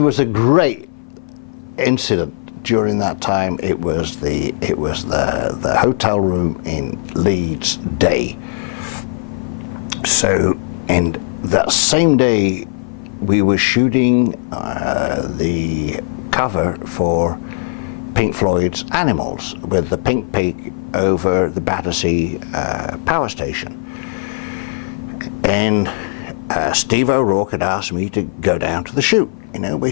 There was a great incident during that time. It was the hotel room in Leeds day. So, and that same day we were shooting the cover for Pink Floyd's Animals with the Pink Pig over the Battersea power station. And Steve O'Rourke had asked me to go down to the shoot. You know,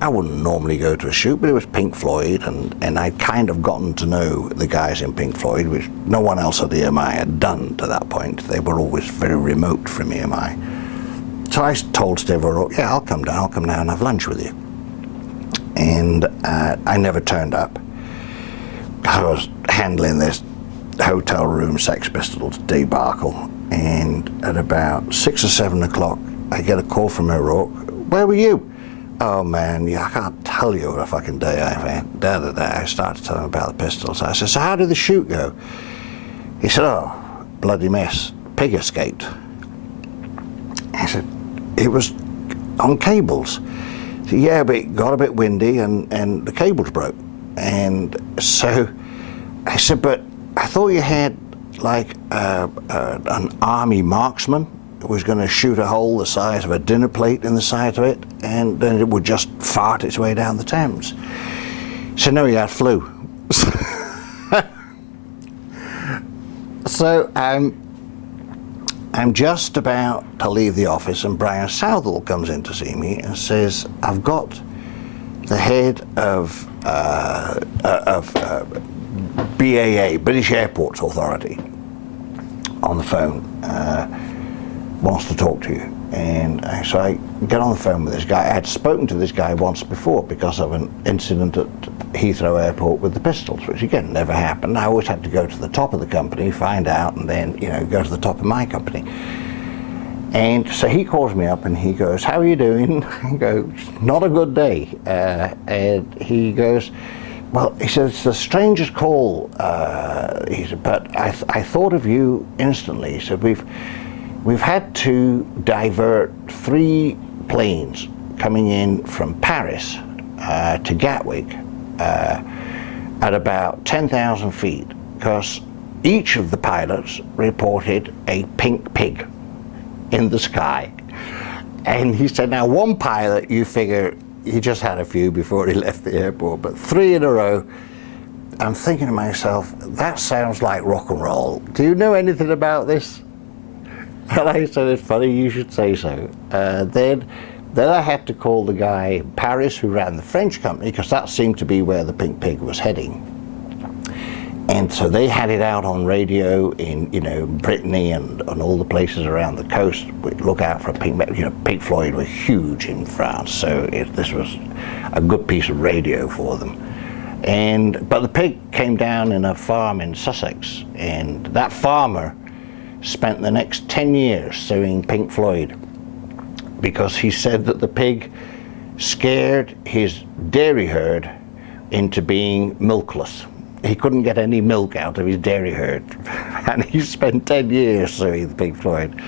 I wouldn't normally go to a shoot, but it was Pink Floyd, and I'd kind of gotten to know the guys in Pink Floyd, which no one else at the EMI had done to that point. They were always very remote from EMI. So I told Steve O'Rourke, yeah, I'll come down and have lunch with you. And I never turned up. I was handling this hotel room Sex Pistols debacle, and at about 6 or 7 o'clock, I get a call from O'Rourke. Where were you? Oh man, yeah, I can't tell you what a fucking day I've had. I started telling him about the Pistols. I said, so how did the shoot go? He said, oh, bloody mess. Pig escaped. I said, it was on cables. He said, yeah, but it got a bit windy and the cables broke. And so I said, but I thought you had like an army marksman who was going to shoot a hole the size of a dinner plate in the side of it, and then it would just fart its way down the Thames. So no, he had flu. So I'm just about to leave the office, and Brian Southall comes in to see me and says, I've got the head of BAA, British Airports Authority, on the phone, wants to talk to you. And so I get on the phone with this guy. I had spoken to this guy once before because of an incident at Heathrow Airport with the Pistols, which again never happened. I always had to go to the top of the company, find out, and then, you know, go to the top of my company. And so he calls me up and he goes, how are you doing? I go, not a good day. And he goes, well, he said, it's the strangest call. He said, but I thought of you instantly. He said, we've had to divert 3 planes coming in from Paris to Gatwick at about 10,000 feet, because each of the pilots reported a pink pig in the sky. And he said, now one pilot, you figure, he just had a few before he left the airport, but 3 in a row. I'm thinking to myself, that sounds like rock and roll. Do you know anything about this? And I said, it's funny you should say so. Then I had to call the guy Paris who ran the French company, because that seemed to be where the Pink Pig was heading. And so they had it out on radio in, you know, Brittany and all the places around the coast. We'd look out for Pink. You know, Pink Floyd were huge in France, so this was a good piece of radio for them. But the pig came down in a farm in Sussex, and that farmer spent the next 10 years suing Pink Floyd because he said that the pig scared his dairy herd into being milkless. He couldn't get any milk out of his dairy herd, and he spent 10 years suing Pink Floyd.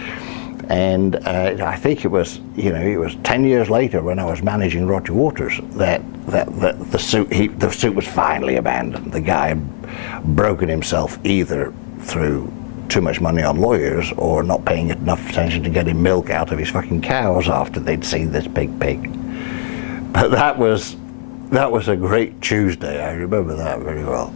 And I think it was 10 years later, when I was managing Roger Waters, that the suit was finally abandoned. The guy had broken himself either through too much money on lawyers or not paying enough attention to getting milk out of his fucking cows after they'd seen this big pig. But that was a great Tuesday. I remember that very well.